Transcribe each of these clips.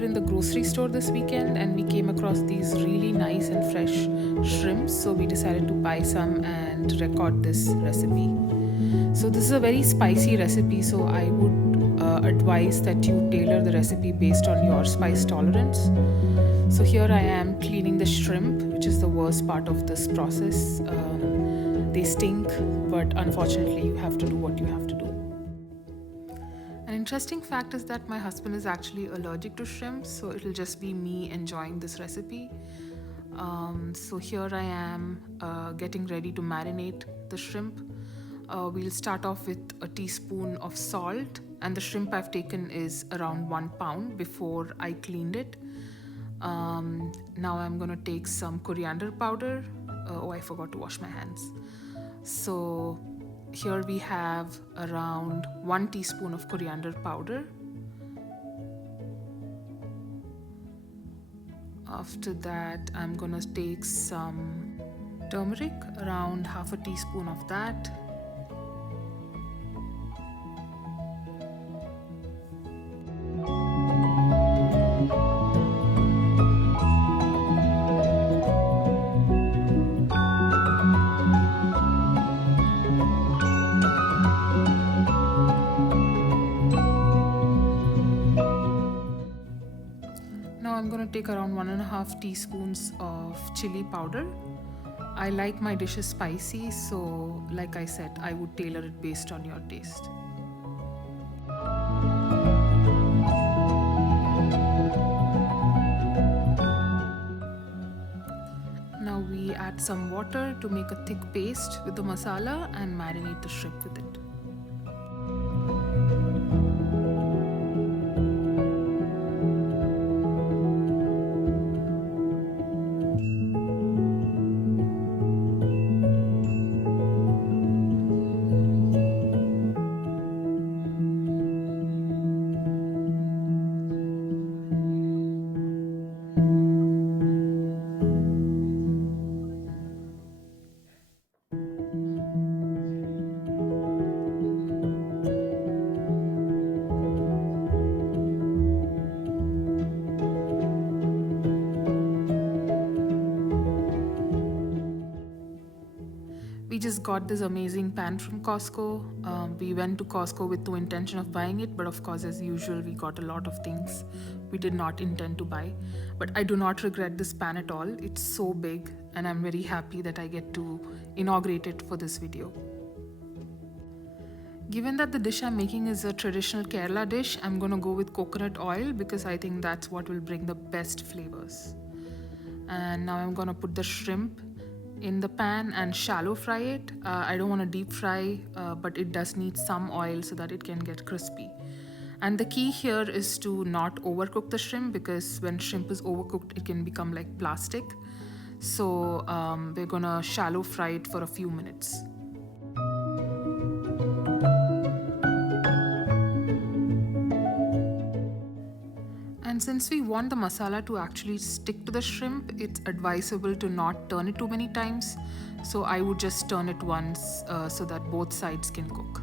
were in the grocery store this weekend and we came across these really nice and fresh shrimps, so we decided to buy some and record this recipe. So this is a very spicy recipe, so I would advise that you tailor the recipe based on your spice tolerance. So here I am cleaning the shrimp, which is the worst part of this process. They stink, but unfortunately you have to do what you have to do. An interesting fact is that my husband is actually allergic to shrimp, so it'll just be me enjoying this recipe. So here I am getting ready to marinate the shrimp. We'll start off with a teaspoon of salt, and the shrimp I've taken is around 1 pound before I cleaned it. Now I'm gonna take some coriander powder. Oh, I forgot to wash my hands. So here we have around 1 teaspoon of coriander powder. After that, I'm gonna take some turmeric, around half a teaspoon of that. Now I'm going to take around 1.5 teaspoons of chili powder. I like my dishes spicy, so like I said, I would tailor it based on your taste. Now we add some water to make a thick paste with the masala and marinate the shrimp with it. We just got this amazing pan from Costco. We went to Costco with no intention of buying it, but of course, as usual, we got a lot of things we did not intend to buy. But I do not regret this pan at all. It's so big, and I'm very happy that I get to inaugurate it for this video. Given that the dish I'm making is a traditional Kerala dish, I'm gonna go with coconut oil because I think that's what will bring the best flavors. And now I'm gonna put the shrimp in the pan and shallow fry it. I don't want to deep fry, but it does need some oil so that it can get crispy. And the key here is to not overcook the shrimp, because when shrimp is overcooked it can become like plastic. So we're gonna shallow fry it for a few minutes. And since we want the masala to actually stick to the shrimp, it's advisable to not turn it too many times. So I would just turn it once so that both sides can cook.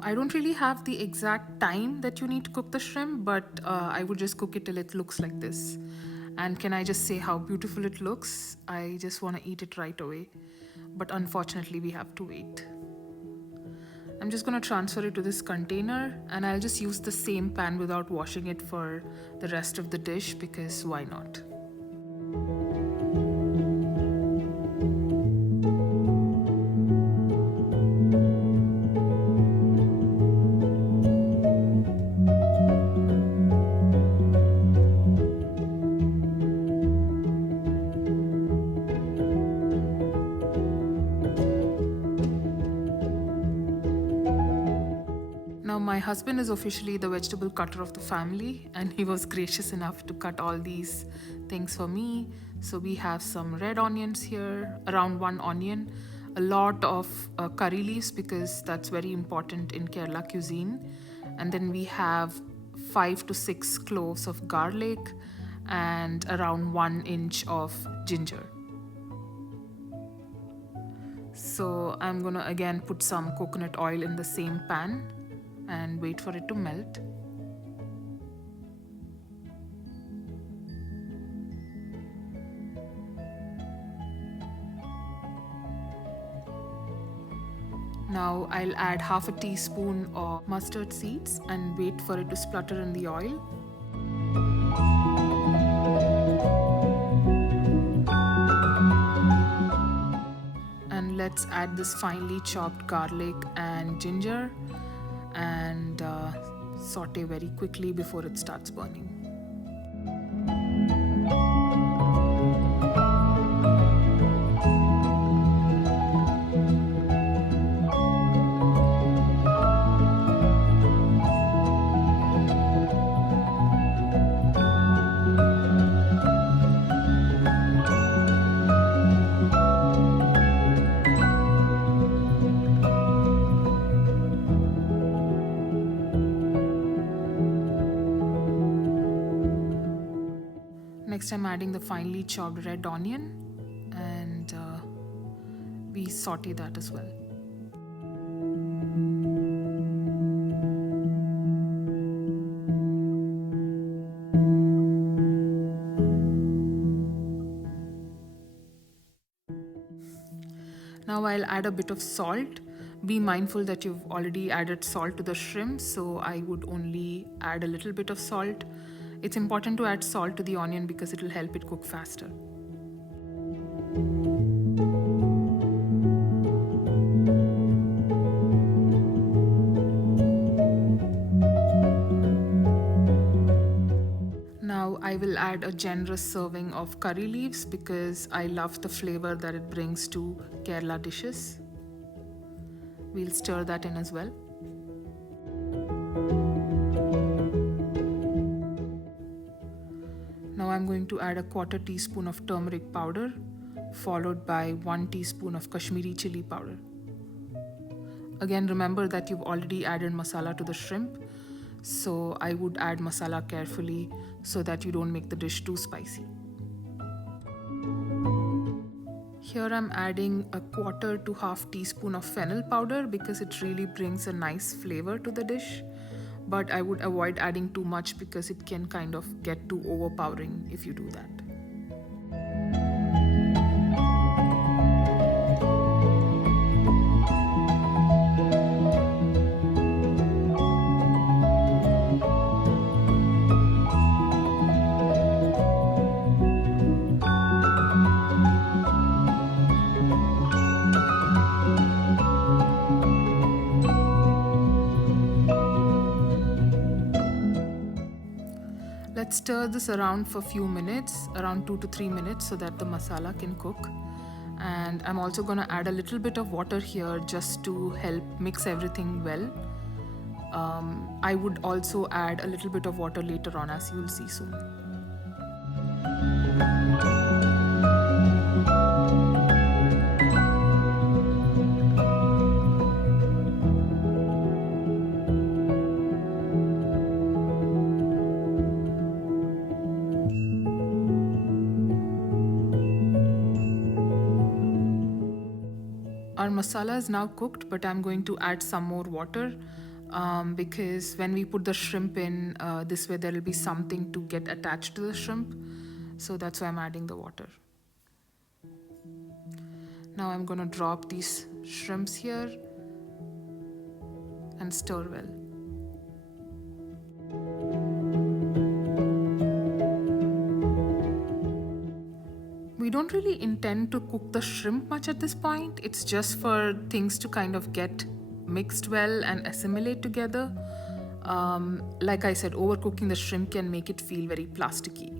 I don't really have the exact time that you need to cook the shrimp, but I would just cook it till it looks like this. And can I just say how beautiful it looks? I just want to eat it right away. But unfortunately, we have to wait. I'm just going to transfer it to this container, and I'll just use the same pan without washing it for the rest of the dish, because why not? Now, my husband is officially the vegetable cutter of the family, and he was gracious enough to cut all these things for me. So, we have some red onions here, around 1 onion, a lot of curry leaves because that's very important in Kerala cuisine, and then we have 5 to 6 cloves of garlic and around 1 inch of ginger. So, I'm gonna again put some coconut oil in the same pan and wait for it to melt. Now I'll add half a teaspoon of mustard seeds and wait for it to splutter in the oil. And let's add this finely chopped garlic and ginger and saute very quickly before it starts burning. Next, I'm adding the finely chopped red onion, and we saute that as well. Now I'll add a bit of salt. Be mindful that you've already added salt to the shrimp, so I would only add a little bit of salt. It's important to add salt to the onion because it will help it cook faster. Now I will add a generous serving of curry leaves because I love the flavor that it brings to Kerala dishes. We'll stir that in as well. Now I'm going to add a 1/4 teaspoon of turmeric powder, followed by 1 teaspoon of Kashmiri chili powder. Again, remember that you've already added masala to the shrimp, so I would add masala carefully so that you don't make the dish too spicy. Here I'm adding a 1/4 to 1/2 teaspoon of fennel powder because it really brings a nice flavor to the dish. But I would avoid adding too much because it can kind of get too overpowering if you do that. Let's stir this around for a few minutes, around 2 to 3 minutes, so that the masala can cook. And I'm also going to add a little bit of water here just to help mix everything well. I would also add a little bit of water later on, as you'll see soon. Our masala is now cooked, but I'm going to add some more water because when we put the shrimp in, this way there will be something to get attached to the shrimp. So that's why I'm adding the water. Now I'm going to drop these shrimps here. and stir well. We don't really intend to cook the shrimp much at this point. It's just for things to kind of get mixed well and assimilate together. Like I said, overcooking the shrimp can make it feel very plasticky.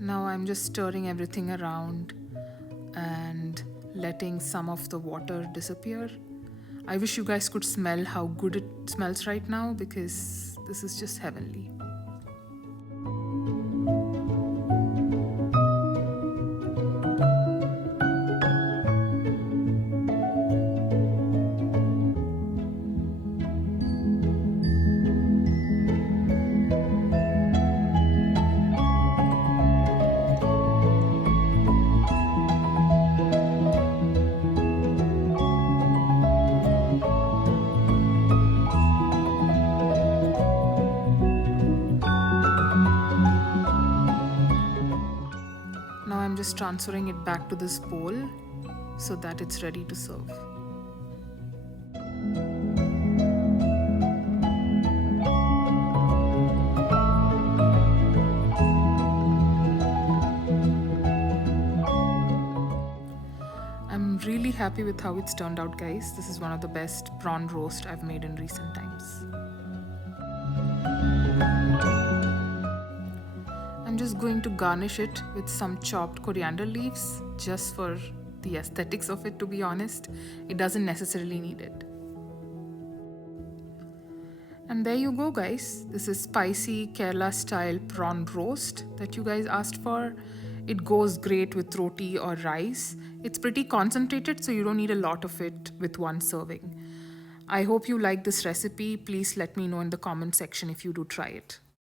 Now I'm just stirring everything around and letting some of the water disappear. I wish you guys could smell how good it smells right now, because this is just heavenly. Now I'm just transferring it back to this bowl so that it's ready to serve. I'm really happy with how it's turned out, guys. This is one of the best prawn roast I've made in recent times. I'm just going to garnish it with some chopped coriander leaves, just for the aesthetics of it, to be honest. It doesn't necessarily need it. And there you go, guys. This is spicy Kerala style prawn roast that you guys asked for. It goes great with roti or rice. It's pretty concentrated, so you don't need a lot of it with one serving. I hope you like this recipe. Please let me know in the comment section if you do try it.